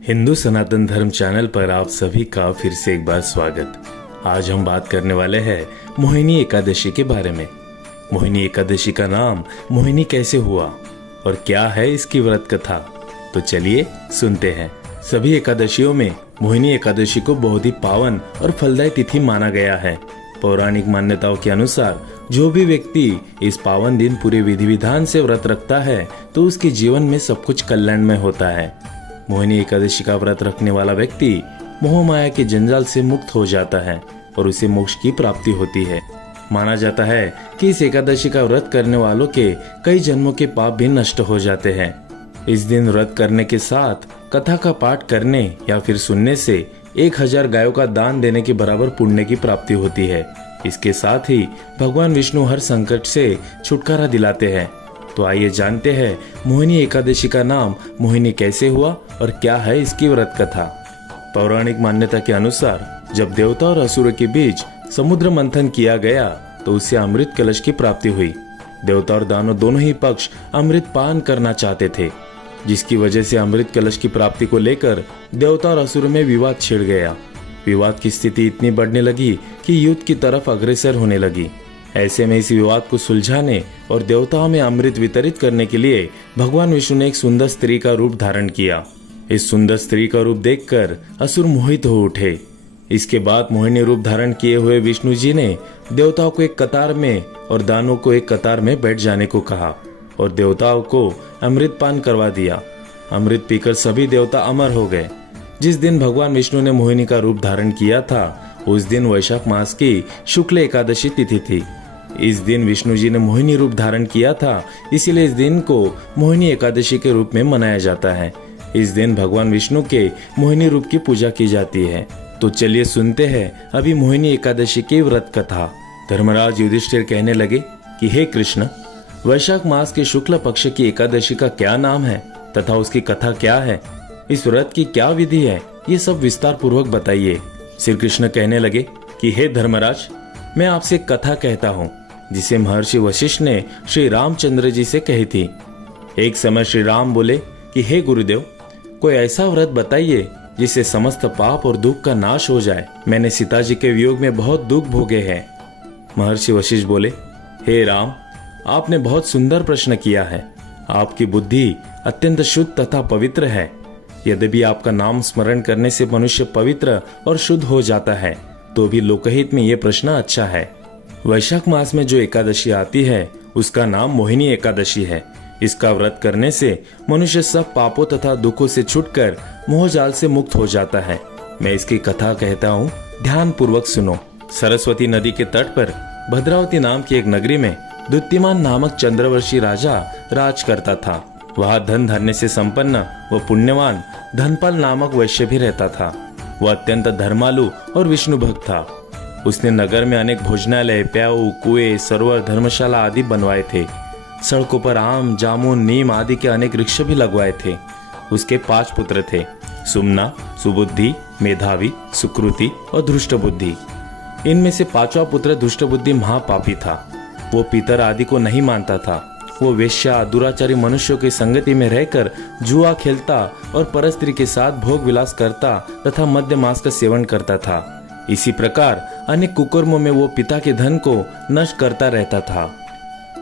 हिंदू सनातन धर्म चैनल पर आप सभी का फिर से एक बार स्वागत। आज हम बात करने वाले हैं मोहिनी एकादशी के बारे में। मोहिनी एकादशी का नाम मोहिनी कैसे हुआ और क्या है इसकी व्रत कथा, तो चलिए सुनते हैं। सभी एकादशियों में मोहिनी एकादशी को बहुत ही पावन और फलदायी तिथि माना गया है। पौराणिक मान्यताओं के अनुसार जो भी व्यक्ति इस पावन दिन पूरे विधि विधान से व्रत रखता है तो उसके जीवन में सब कुछ कल्याणमय होता है। मोहिनी एकादशी का व्रत रखने वाला व्यक्ति मोह माया के जंजाल से मुक्त हो जाता है और उसे मोक्ष की प्राप्ति होती है। माना जाता है कि इस एकादशी का व्रत करने वालों के कई जन्मों के पाप भी नष्ट हो जाते हैं। इस दिन व्रत करने के साथ कथा का पाठ करने या फिर सुनने से 1000 गायों का दान देने के बराबर पुण्य की प्राप्ति होती है। इसके साथ ही भगवान विष्णु हर संकट से छुटकारा दिलाते हैं। तो आइए जानते हैं मोहिनी एकादशी का नाम मोहिनी कैसे हुआ और क्या है इसकी व्रत कथा। पौराणिक मान्यता के अनुसार जब देवता और असुरों के बीच समुद्र मंथन किया गया तो उससे अमृत कलश की प्राप्ति हुई। देवता और दानव दोनों ही पक्ष अमृत पान करना चाहते थे, जिसकी वजह से अमृत कलश की प्राप्ति को लेकर देवता और असुर में विवाद छिड़ गया। विवाद की स्थिति इतनी बढ़ने लगी कि युद्ध की तरफ अग्रसर होने लगी। ऐसे में इस विवाद को सुलझाने और देवताओं में अमृत वितरित करने के लिए भगवान विष्णु ने एक सुंदर स्त्री का रूप धारण किया। इस सुंदर स्त्री का रूप देखकर असुर मोहित हो उठे। इसके बाद मोहिनी रूप धारण किए हुए विष्णु जी ने देवताओं को एक कतार में और दानवों को एक कतार में बैठ जाने को कहा और देवताओं को अमृत पान करवा दिया। अमृत पीकर सभी देवता अमर हो गए। जिस दिन भगवान विष्णु ने मोहिनी का रूप धारण किया था उस दिन वैशाख मास की शुक्ल एकादशी तिथि थी। इस दिन विष्णु जी ने मोहिनी रूप धारण किया था, इसीलिए इस दिन को मोहिनी एकादशी के रूप में मनाया जाता है। इस दिन भगवान विष्णु के मोहिनी रूप की पूजा की जाती है। तो चलिए सुनते हैं अभी मोहिनी एकादशी की व्रत कथा। धर्मराज युधिष्ठिर कहने लगे कि हे कृष्ण, वैशाख मास के शुक्ल पक्ष की एकादशी का क्या नाम है तथा उसकी कथा क्या है, इस व्रत की क्या विधि है, ये सब विस्तार पूर्वक बताइए। श्री कृष्ण कहने लगे कि हे धर्मराज, मैं आपसे एक कथा कहता हूँ जिसे महर्षि वशिष्ठ ने श्री रामचंद्र जी से कही थी। एक समय श्री राम बोले कि हे गुरुदेव, कोई ऐसा व्रत बताइए जिससे समस्त पाप और दुख का नाश हो जाए। मैंने सीता जी के वियोग में बहुत दुख भोगे हैं। महर्षि वशिष्ठ बोले, हे राम, आपने बहुत सुंदर प्रश्न किया है। आपकी बुद्धि अत्यंत शुद्ध तथा पवित्र है। यद्यपि आपका नाम स्मरण करने से मनुष्य पवित्र और शुद्ध हो जाता है, तो भी लोकहित में ये प्रश्न अच्छा है। वैशाख मास में जो एकादशी आती है उसका नाम मोहिनी एकादशी है। इसका व्रत करने से मनुष्य सब पापों तथा दुखों से छूटकर मोहजाल से मुक्त हो जाता है। मैं इसकी कथा कहता हूँ, ध्यान पूर्वक सुनो। सरस्वती नदी के तट पर भद्रावती नाम की एक नगरी में द्युतिमान नामक चंद्रवर्षी राजा राज करता था। वहाँ धन धान्य से संपन्न व पुण्यवान धनपाल नामक वैश्य भी रहता था। वह अत्यंत धर्मालु और विष्णु भक्त था। उसने नगर में अनेक भोजनालय, प्याऊ, कुएं, सरोवर, धर्मशाला आदि बनवाए थे। सड़कों पर आम, जामुन, नीम आदि के अनेक वृक्ष भी लगवाए थे। उसके 5 पुत्र थे, सुमना, सुबुद्धि, मेधावी, सुकृति और धृष्टबुद्धि। इनमें से 5वां पुत्र धृष्टबुद्धि महापापी था। वो पितर आदि को नहीं मानता था। वो वेश्या, दुराचारी मनुष्यों की संगति में रहकर जुआ खेलता और परस्त्री के साथ भोग विलास करता तथा मद्य मांस का सेवन करता था। इसी प्रकार अनेक कुकर्मों में वो पिता के धन को नष्ट करता रहता था।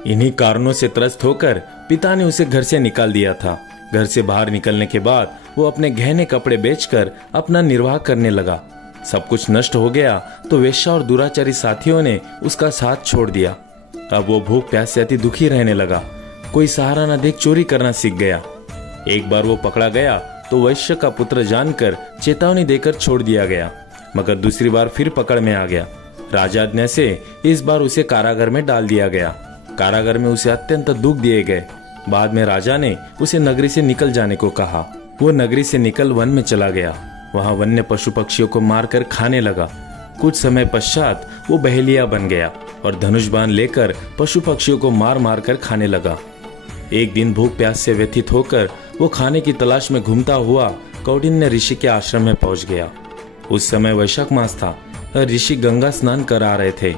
इन्हीं कारणों से त्रस्त होकर पिता ने उसे घर से निकाल दिया था। घर से बाहर निकलने के बाद वो अपने गहने कपड़े बेचकर अपना निर्वाह करने लगा। सब कुछ नष्ट हो गया तो वेश्या और दुराचारी साथियों ने उसका साथ छोड़ दिया। अब वो भूख प्यास से अति दुखी रहने लगा। कोई सहारा न देख चोरी करना सीख गया। एक बार वो पकड़ा गया तो वैश्य का पुत्र जानकर चेतावनी देकर छोड़ दिया गया, मगर दूसरी बार फिर पकड़ में आ गया। राजा आज्ञा से इस बार उसे कारागार में डाल दिया गया। कारागार में उसे अत्यंत दुख दिए गए। बाद में राजा ने उसे नगरी से निकल जाने को कहा। वो नगरी से निकल वन में चला गया। वहाँ वन्य पशु पक्षियों को मारकर खाने लगा। कुछ समय पश्चात वो बहेलिया बन गया और धनुष बाण लेकर पशु पक्षियों को मार मार कर खाने लगा। एक दिन भूख प्यास से व्यथित होकर वो खाने की तलाश में घूमता हुआ कौंडिन्य ऋषि के आश्रम में पहुंच गया। उस समय वैशाख मास था और ऋषि गंगा स्नान कर आ रहे थे।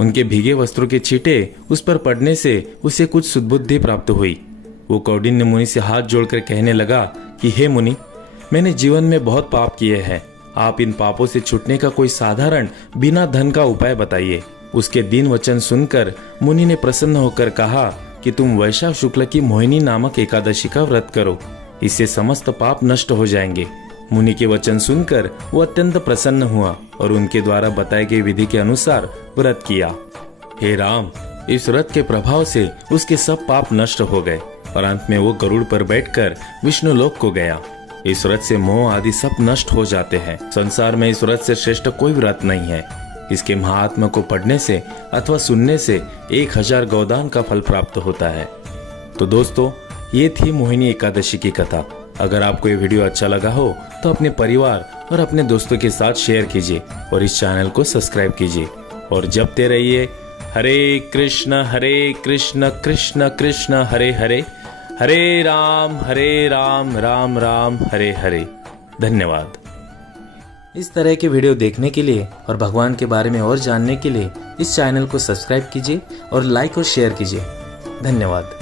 उनके भीगे वस्त्रों के छींटे उस पर पड़ने से उसे कुछ सुदबुद्धि प्राप्त हुई। वो कौंडिन्य मुनि से हाथ जोड़कर कहने लगा कि हे मुनि, मैंने जीवन में बहुत पाप किए हैं। आप इन पापों से छूटने का कोई साधारण बिना धन का उपाय बताइए। उसके दीन वचन सुनकर मुनि ने प्रसन्न होकर कहा कि तुम वैशाख शुक्ल की मोहिनी नामक एकादशी का व्रत करो, इससे समस्त पाप नष्ट हो जाएंगे। मुनि के वचन सुनकर वो अत्यंत प्रसन्न हुआ और उनके द्वारा बताई गई विधि के अनुसार व्रत किया। हे राम, इस व्रत के प्रभाव से उसके सब पाप नष्ट हो गए और अंत में वो गरुड़ पर बैठकर विष्णु लोक को गया। इस व्रत से मोह आदि सब नष्ट हो जाते हैं। संसार में इस व्रत से श्रेष्ठ कोई व्रत नहीं है। इसके महात्मा को पढ़ने से अथवा सुनने से 1000 गौदान का फल प्राप्त होता है। तो दोस्तों, ये थी मोहिनी एकादशी की कथा। अगर आपको ये वीडियो अच्छा लगा हो तो अपने परिवार और अपने दोस्तों के साथ शेयर कीजिए और इस चैनल को सब्सक्राइब कीजिए और जपते रहिए हरे कृष्ण कृष्ण कृष्ण हरे हरे, हरे राम राम राम हरे हरे। धन्यवाद। इस तरह के वीडियो देखने के लिए और भगवान के बारे में और जानने के लिए इस चैनल को सब्सक्राइब कीजिए और लाइक और शेयर कीजिए। धन्यवाद।